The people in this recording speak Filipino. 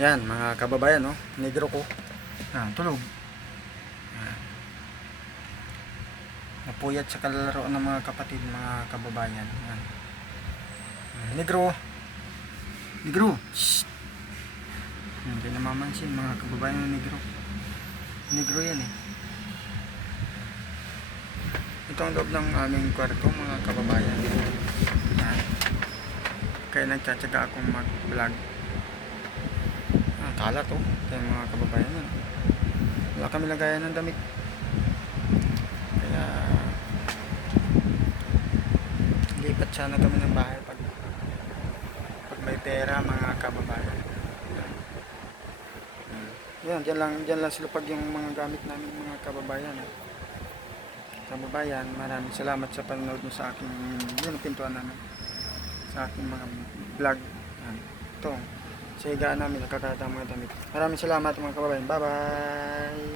Yan mga kababayan, no? Negro ko. Tulog. Yan. Napuyat sa kalaro ng mga kapatid, mga kababayan. Yan. Negro. Negro. Shh. Hindi namamansin mga kababayan ng negro. Negro yan eh. Ito ang loob ng aming kwarto mga kababayan. Yan. Kaya nagtsatsaga akong mag-vlog. Kalat oh. Kaya mga kababayan yan. Wala kami lagayan ng damit. Kaya lipat sana kami ng bahay pag may pera mga kababayan. Yan, dyan lang silupag yung mga gamit namin mga kababayan. Kababayan, maraming salamat sa panonood mo sa aking yun ang pintuan namin. Sa aking mga vlog. Yan. Ito, sa higaan namin nakakata mga damit. Maraming salamat mga kababayan. Bye bye!